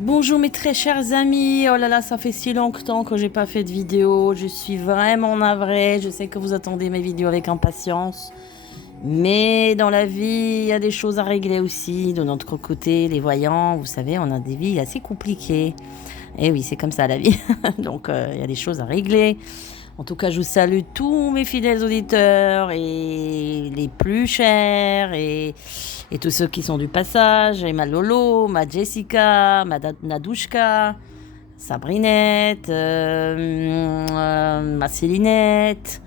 Bonjour mes très chers amis, oh là là, ça fait si longtemps que j'ai pas fait de vidéo, je suis vraiment navrée, je sais que vous attendez mes vidéos avec impatience, mais dans la vie, il y a des choses à régler aussi, de notre côté, les voyants, vous savez, on a des vies assez compliquées, et oui, c'est comme ça la vie, donc il y a des choses à régler. En tout cas, je vous salue tous mes fidèles auditeurs et les plus chers et tous ceux qui sont du passage, et ma Lolo, ma Jessica, ma Nadouchka, Sabrinette, ma Célinette,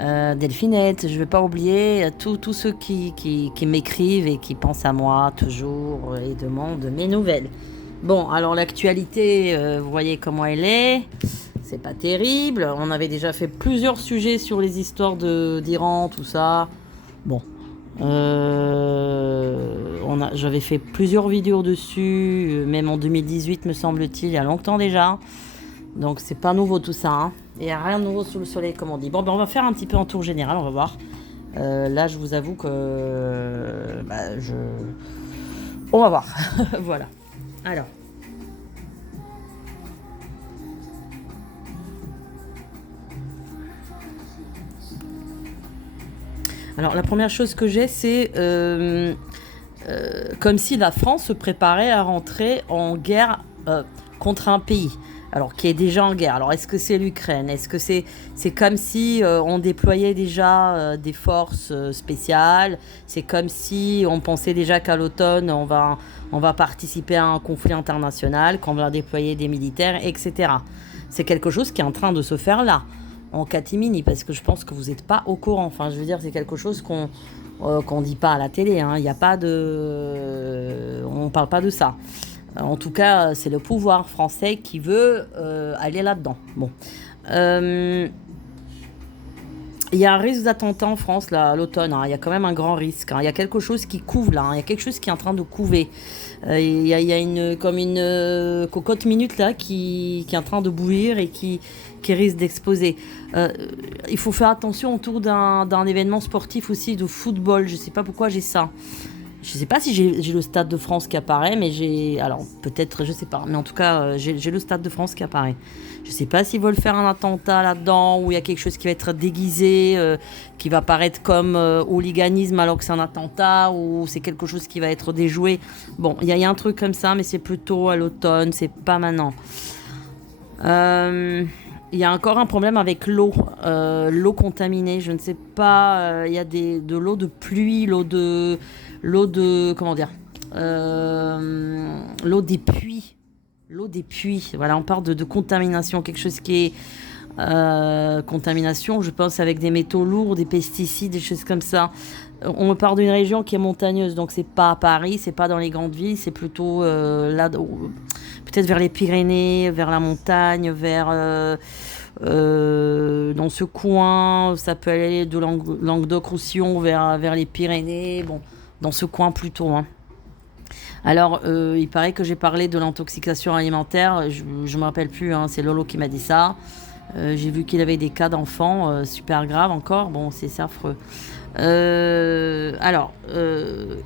Delphinette, je ne vais pas oublier tous ceux qui m'écrivent et qui pensent à moi toujours et demandent mes nouvelles. Bon, alors l'actualité, vous voyez comment elle est. C'est pas terrible. On avait déjà fait plusieurs sujets sur les histoires d'Iran, tout ça. Bon. J'avais fait plusieurs vidéos dessus, même en 2018 me semble-t-il, il y a longtemps déjà. Donc c'est pas nouveau tout ça. Hein. Il n'y a rien de nouveau sous le soleil comme on dit. Bon, ben, on va faire un petit peu un tour général, on va voir. Là je vous avoue que... On va voir. Voilà. Alors. Alors la première chose que j'ai, c'est comme si la France se préparait à rentrer en guerre contre un pays, alors qui est déjà en guerre. Alors est-ce que c'est l'Ukraine? Est-ce que c'est comme si on déployait déjà des forces spéciales? C'est comme si on pensait déjà qu'à l'automne on va participer à un conflit international, qu'on va déployer des militaires, etc. C'est quelque chose qui est en train de se faire là, en catimini, parce que je pense que vous n'êtes pas au courant. Enfin, je veux dire, c'est quelque chose qu'on dit pas à la télé. Hein. Il y a pas de, on parle pas de ça. En tout cas, c'est le pouvoir français qui veut aller là-dedans. Bon. Il y a un risque d'attentat en France là, à l'automne. Hein. Il y a quand même un grand risque. Hein. Il y a quelque chose qui couve là. Hein. Il y a quelque chose qui est en train de couver. Il y a comme une cocotte minute là qui est en train de bouillir et qui risque d'exploser. Il faut faire attention autour d'un événement sportif aussi, de football. Je ne sais pas pourquoi j'ai ça. Je ne sais pas si j'ai le Stade de France qui apparaît, mais j'ai... Alors, peut-être, je ne sais pas. Mais en tout cas, j'ai le Stade de France qui apparaît. Je ne sais pas s'ils veulent faire un attentat là-dedans, ou il y a quelque chose qui va être déguisé, qui va paraître comme hooliganisme alors que c'est un attentat, ou c'est quelque chose qui va être déjoué. Bon, il y a un truc comme ça, mais c'est plutôt à l'automne, c'est pas maintenant. Il y a encore un problème avec l'eau, l'eau contaminée. Je ne sais pas, il y a de l'eau de pluie, l'eau de, comment dire, l'eau des puits. L'eau des puits, voilà, on parle de contamination, quelque chose qui est contamination, je pense, avec des métaux lourds, des pesticides, des choses comme ça. On me parle d'une région qui est montagneuse, donc c'est pas à Paris, c'est pas dans les grandes villes, c'est plutôt là, peut-être vers les Pyrénées, vers la montagne, vers dans ce coin, ça peut aller de Languedoc-Roussillon vers les Pyrénées, bon, dans ce coin plutôt. Hein. Alors, il paraît que j'ai parlé de l'intoxication alimentaire, je ne me rappelle plus, hein, c'est Lolo qui m'a dit ça. J'ai vu qu'il avait des cas d'enfants super graves encore, bon, c'est affreux.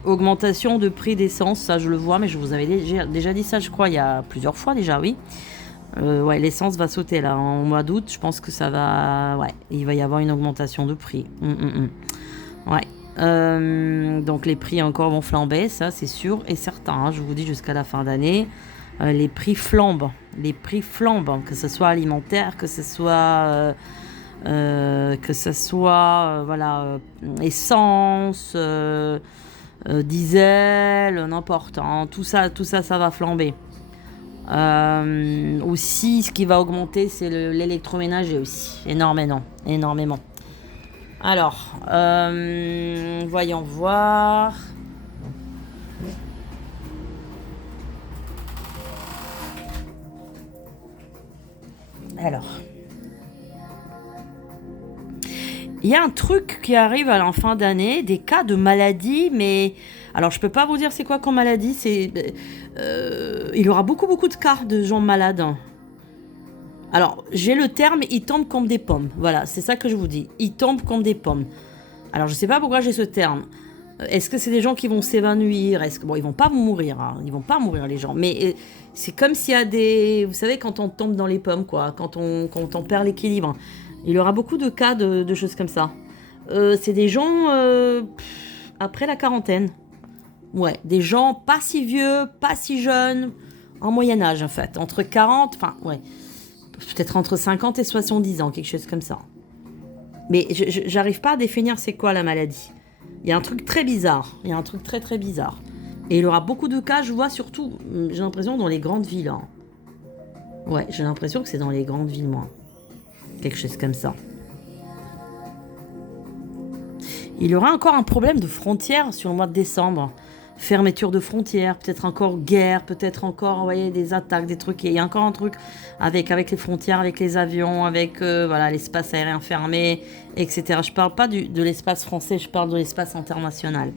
Augmentation de prix d'essence, ça je le vois, mais je vous avais déjà dit ça, je crois, il y a plusieurs fois déjà, oui. Ouais, l'essence va sauter là en mois d'août, je pense que ça va. Ouais, il va y avoir une augmentation de prix. Ouais. Donc les prix encore vont flamber, ça c'est sûr et certain. Hein, je vous dis jusqu'à la fin d'année, les prix flambent. Les prix flambent, hein, que ce soit alimentaire, que ce soit. Voilà, essence, diesel, n'importe. Hein, tout ça, ça va flamber. Aussi, ce qui va augmenter, c'est l'électroménager aussi, énormément, énormément. Alors, voyons voir. Alors, il y a un truc qui arrive à la fin d'année, des cas de maladie, mais alors je peux pas vous dire c'est quoi comme maladie. Il y aura beaucoup de cas de gens malades. Alors j'ai le terme, ils tombent comme des pommes. Voilà, c'est ça que je vous dis. Ils tombent comme des pommes. Alors je sais pas pourquoi j'ai ce terme. Est-ce que c'est des gens qui vont s'évanouir? Est-ce que bon, ils vont pas mourir, hein. Ils vont pas mourir les gens. Mais c'est comme s'il y a des, vous savez, quand on tombe dans les pommes, quoi, quand on perd l'équilibre. Il y aura beaucoup de cas de choses comme ça. C'est des gens après la quarantaine. Ouais, des gens pas si vieux, pas si jeunes, en moyen âge en fait, entre 40, enfin ouais, peut-être entre 50 et 70 ans, quelque chose comme ça. Mais j'arrive pas à définir c'est quoi la maladie. Il y a un truc très bizarre. Il y a un truc très très bizarre. Et il y aura beaucoup de cas, je vois surtout, j'ai l'impression, dans les grandes villes, hein. Ouais, j'ai l'impression que c'est dans les grandes villes, moi. Quelque chose comme ça. Il y aura encore un problème de frontières sur le mois de décembre. Fermeture de frontières, peut-être encore guerre, peut-être encore, vous voyez, des attaques, des trucs. Il y a encore un truc avec les frontières, avec les avions, avec voilà, l'espace aérien fermé, etc. Je parle pas de l'espace français, je parle de l'espace international.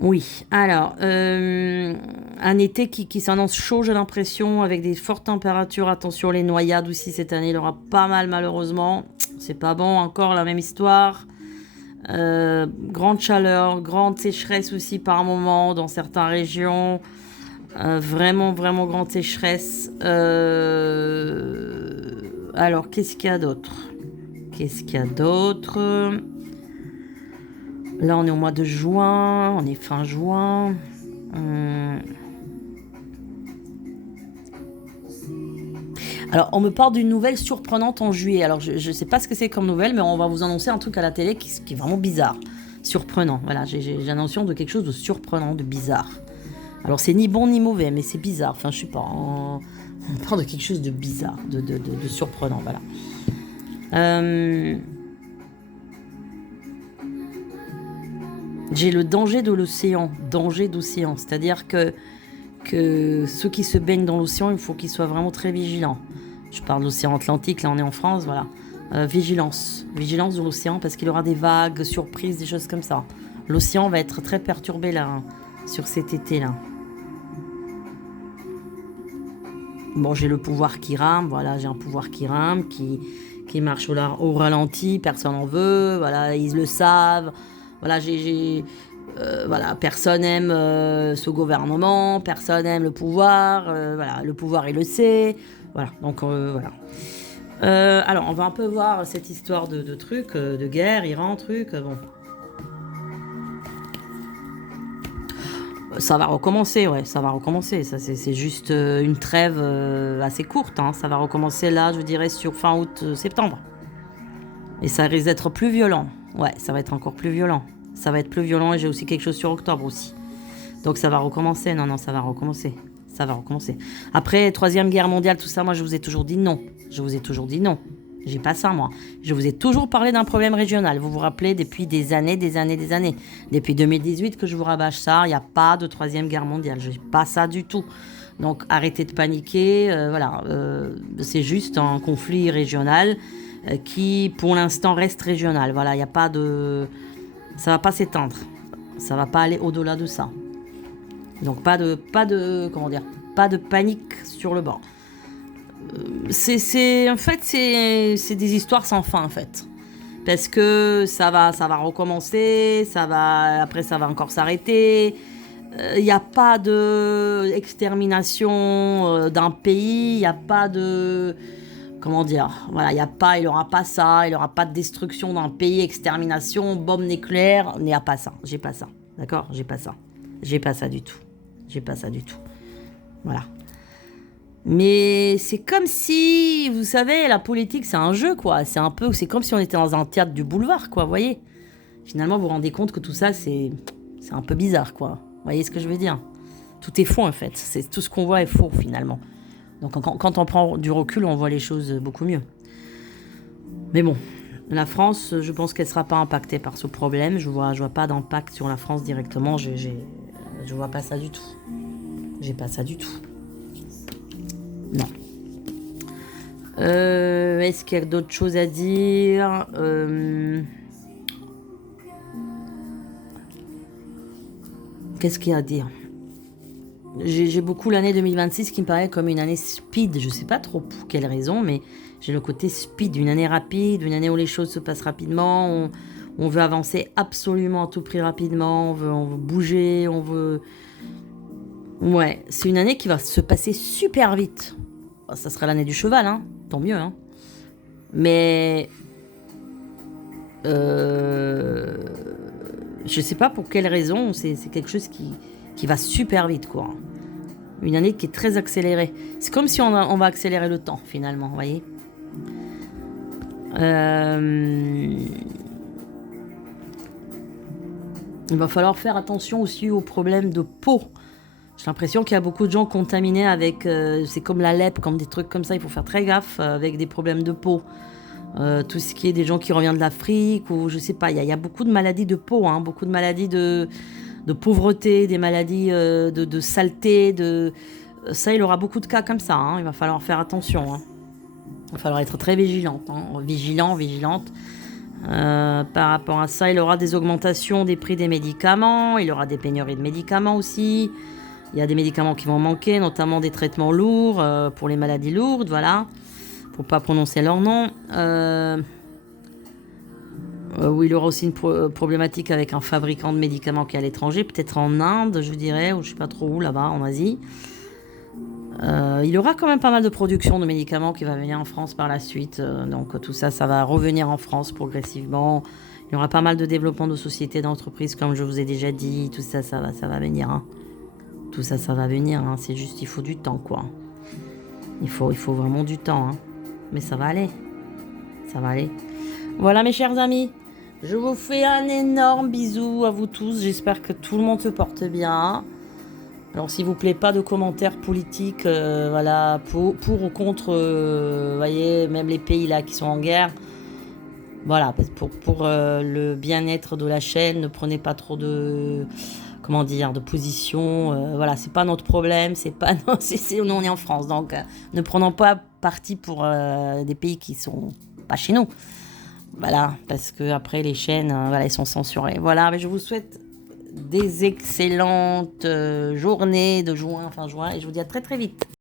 Oui, alors, un été qui s'annonce chaud, j'ai l'impression, avec des fortes températures. Attention, les noyades aussi, cette année, il y aura pas mal, malheureusement. C'est pas bon, encore la même histoire. Grande chaleur, grande sécheresse aussi par moment dans certaines régions. Vraiment, vraiment grande sécheresse. Alors, qu'est-ce qu'il y a d'autre? Qu'est-ce qu'il y a d'autre? Là, on est au mois de juin, on est fin juin. Alors, on me parle d'une nouvelle surprenante en juillet. Alors, je ne sais pas ce que c'est comme nouvelle, mais on va vous annoncer un truc à la télé qui est vraiment bizarre. Surprenant. Voilà, j'ai la notion de quelque chose de surprenant, de bizarre. Alors, c'est ni bon ni mauvais, mais c'est bizarre. Enfin, je sais pas. On parle de quelque chose de bizarre, de surprenant. Voilà. J'ai le danger de l'océan. Danger d'océan. C'est-à-dire que ceux qui se baignent dans l'océan, il faut qu'ils soient vraiment très vigilants. Je parle de l'océan Atlantique, là on est en France, voilà. Vigilance de l'océan parce qu'il y aura des vagues, surprises, des choses comme ça. L'océan va être très perturbé là, hein, sur cet été-là. Bon, j'ai le pouvoir qui rame, voilà, j'ai un pouvoir qui rame, qui marche au ralenti, personne n'en veut, voilà, ils le savent. Voilà, voilà, personne n'aime ce gouvernement, personne n'aime le pouvoir, voilà, le pouvoir il le sait, voilà, donc voilà. Alors, on va un peu voir cette histoire de trucs, de guerre, Iran, truc, bon. Ça va recommencer, ouais, ça va recommencer, ça c'est juste une trêve assez courte, hein. Ça va recommencer là, je dirais, sur fin août, septembre. Et ça risque d'être plus violent, ouais, ça va être encore plus violent. Ça va être plus violent et j'ai aussi quelque chose sur octobre aussi. Donc ça va recommencer. Non, ça va recommencer. Ça va recommencer. Après, Troisième Guerre mondiale, tout ça, moi je vous ai toujours dit non. Je vous ai toujours dit non. J'ai pas ça, moi. Je vous ai toujours parlé d'un problème régional. Vous vous rappelez, depuis des années. Depuis 2018 que je vous rabâche ça. Il n'y a pas de Troisième Guerre mondiale. Je n'ai pas ça du tout. Donc arrêtez de paniquer. Voilà. C'est juste un conflit régional qui, pour l'instant, reste régional. Voilà, il n'y a pas de... Ça va pas s'éteindre. Ça va pas aller au-delà de ça. Donc pas de panique sur le bord. En fait c'est des histoires sans fin en fait. Parce que ça va recommencer, après ça va encore s'arrêter. Il n'y a pas de extermination d'un pays, il n'y a pas de... Comment dire, voilà, il n'y aura pas ça, il n'y aura pas de destruction d'un pays, extermination, bombe nucléaire, il n'y a pas ça, j'ai pas ça, d'accord, j'ai pas ça du tout, voilà. Mais c'est comme si, vous savez, la politique c'est un jeu quoi, c'est comme si on était dans un théâtre du boulevard quoi, vous voyez. Finalement vous vous rendez compte que tout ça c'est un peu bizarre quoi, vous voyez ce que je veux dire. Tout est faux en fait, tout ce qu'on voit est faux finalement. Donc quand on prend du recul, on voit les choses beaucoup mieux. Mais bon, la France, je pense qu'elle ne sera pas impactée par ce problème. Je vois pas d'impact sur la France directement. Je vois pas ça du tout. J'ai pas ça du tout. Non. Est-ce qu'il y a d'autres choses à dire Qu'est-ce qu'il y a à dire? J'ai beaucoup l'année 2026 qui me paraît comme une année speed. Je sais pas trop pour quelle raison, mais j'ai le côté speed, une année rapide, une année où les choses se passent rapidement, On veut avancer absolument à tout prix rapidement, on veut bouger, on veut... Ouais, c'est une année qui va se passer super vite. Ça sera l'année du cheval, hein, tant mieux. Hein. Mais... je sais pas pour quelle raison, c'est quelque chose qui va super vite, quoi. Une année qui est très accélérée. C'est comme si on va accélérer le temps, finalement, vous voyez. Il va falloir faire attention aussi aux problèmes de peau. J'ai l'impression qu'il y a beaucoup de gens contaminés avec... c'est comme la lèpre, comme des trucs comme ça. Il faut faire très gaffe avec des problèmes de peau. Tout ce qui est des gens qui reviennent de l'Afrique ou je sais pas. Il y a beaucoup de maladies de peau, hein, beaucoup de maladies de pauvreté, des maladies de saleté. Ça, il aura beaucoup de cas comme ça. Hein. Il va falloir faire attention. Hein. Il va falloir être très vigilante. Hein. Vigilante. Par rapport à ça, il aura des augmentations des prix des médicaments. Il aura des pénuries de médicaments aussi. Il y a des médicaments qui vont manquer, notamment des traitements lourds pour les maladies lourdes, voilà. Pour pas prononcer leur nom. Où il aura aussi une problématique avec un fabricant de médicaments qui est à l'étranger, peut-être en Inde, je dirais, ou je sais pas trop où, là-bas, en Asie. Il aura quand même pas mal de production de médicaments qui va venir en France par la suite. Donc tout ça, ça va revenir en France progressivement. Il y aura pas mal de développement de sociétés, d'entreprises, comme je vous ai déjà dit. Tout ça, ça va venir. Hein. Tout ça, ça va venir. Hein. C'est juste, il faut du temps, quoi. Il faut vraiment du temps. Hein. Mais ça va aller. Ça va aller. Voilà, mes chers amis. Je vous fais un énorme bisou à vous tous. J'espère que tout le monde se porte bien. Alors, s'il vous plaît, pas de commentaires politiques, voilà, pour ou contre, voyez, même les pays là qui sont en guerre. Voilà, pour le bien-être de la chaîne, ne prenez pas trop de, comment dire, de position. Voilà, c'est pas notre problème, c'est pas, non, nous on est en France, donc ne prenons pas parti pour des pays qui sont pas chez nous. Voilà, parce que après les chaînes, voilà, elles sont censurées. Voilà, mais je vous souhaite des excellentes journées de juin, fin juin, et je vous dis à très très vite.